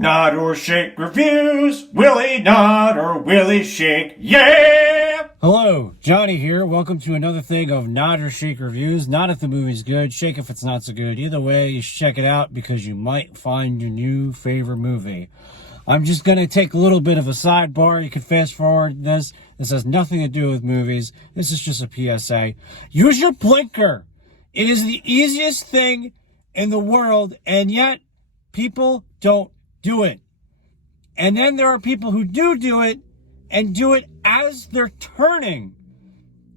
Nod or shake reviews. Willie nod or Willie shake. Yeah! Hello, Johnny here. Welcome to another thing of Nod or Shake reviews. Nod if the movie's good, shake if it's not so good. Either way, you should check it out because you might find your new favorite movie. I'm just going to take a little bit of a sidebar. You can fast forward this. This has nothing to do with movies. This is just a PSA. Use your blinker. It is the easiest thing in the world, and yet people don't do it. And then there are people who do it and do it as they're turning.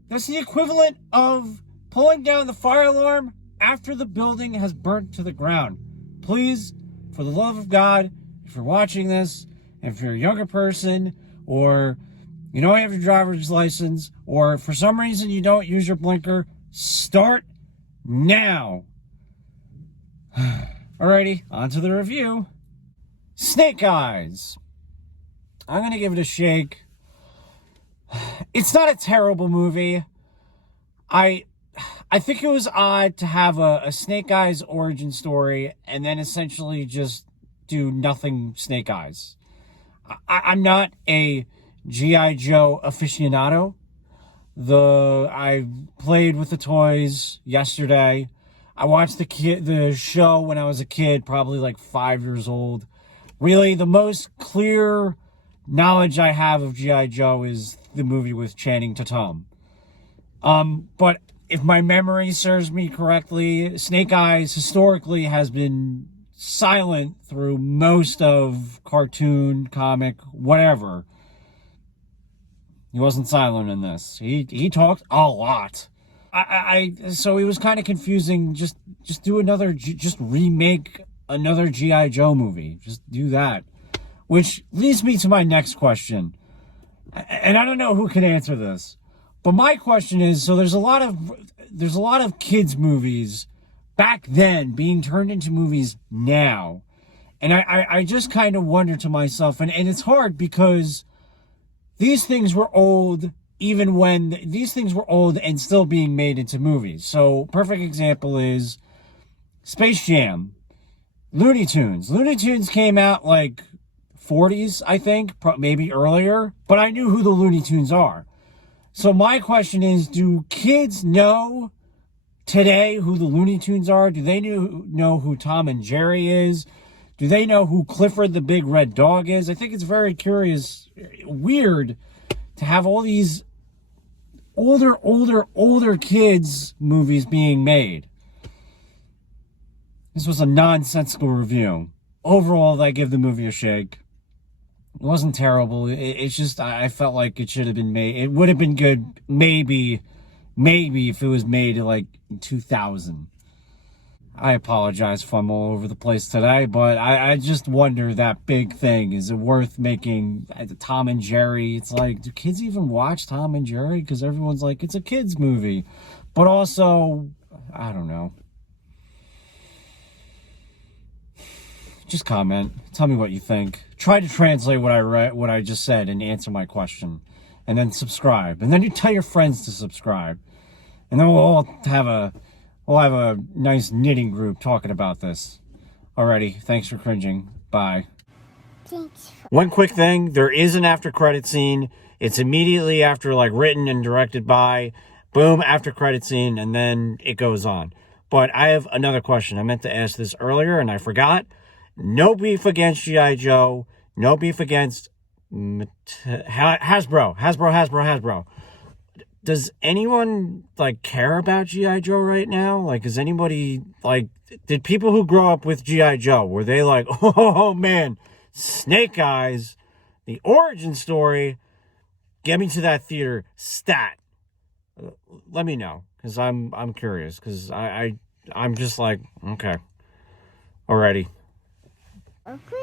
That's the equivalent of pulling down the fire alarm after the building has burnt to the ground. Please, for the love of God, if you're watching this, and if you're a younger person, or you don't have your driver's license, or for some reason you don't use your blinker, start now. Alrighty, on to the review. Snake Eyes. I'm going to give it a shake. It's not a terrible movie. I think it was odd to have a Snake Eyes origin story and then essentially just do nothing Snake Eyes. I'm not a G.I. Joe aficionado. I played with the toys yesterday. I watched the show when I was a kid, probably like 5 years old. Really, the most clear knowledge I have of G.I. Joe is the movie with Channing Tatum. But if my memory serves me correctly, Snake Eyes historically has been silent through most of cartoon, comic, whatever. He wasn't silent in this. He talked a lot. So it was kind of confusing. Just do another, just remake another G.I. Joe movie. Just do that. Which leads me to my next question. And I don't know who can answer this. But my question is, so there's a lot of kids movies back then being turned into movies now. And I just kind of wonder to myself, and it's hard because these things were old even when these things were old and still being made into movies. So perfect example is Space Jam. Looney Tunes. Looney Tunes came out like 40s, I think, maybe earlier, but I knew who the Looney Tunes are. So my question is, do kids know today who the Looney Tunes are? Do they know who Tom and Jerry is? Do they know who Clifford the Big Red Dog is? I think it's very weird to have all these older kids movies being made. This was a nonsensical review. Overall, I give the movie a shake. It wasn't terrible. It's just, I felt like it should have been made. It would have been good, maybe if it was made like in 2000. I apologize if I'm all over the place today, but I just wonder that big thing. Is it worth making Tom and Jerry? It's like, do kids even watch Tom and Jerry? Because everyone's like, it's a kid's movie. But also, I don't know. Just comment. Tell me what you think. Try to translate what I just said and answer my question. And then subscribe. And then you tell your friends to subscribe. And then we'll all have a nice knitting group talking about this. Alrighty, thanks for cringing. Bye. One quick thing, there is an after credit scene. It's immediately after like written and directed by. Boom, after credit scene, and then it goes on. But I have another question. I meant to ask this earlier and I forgot. No beef against G.I. Joe. No beef against Hasbro. Does anyone, like, care about G.I. Joe right now? Like, is anybody, like, did people who grow up with G.I. Joe, were they like, oh, man, Snake Eyes, the origin story, get me to that theater, stat. Let me know, because I'm curious, because I'm just like, okay, alrighty. Okay.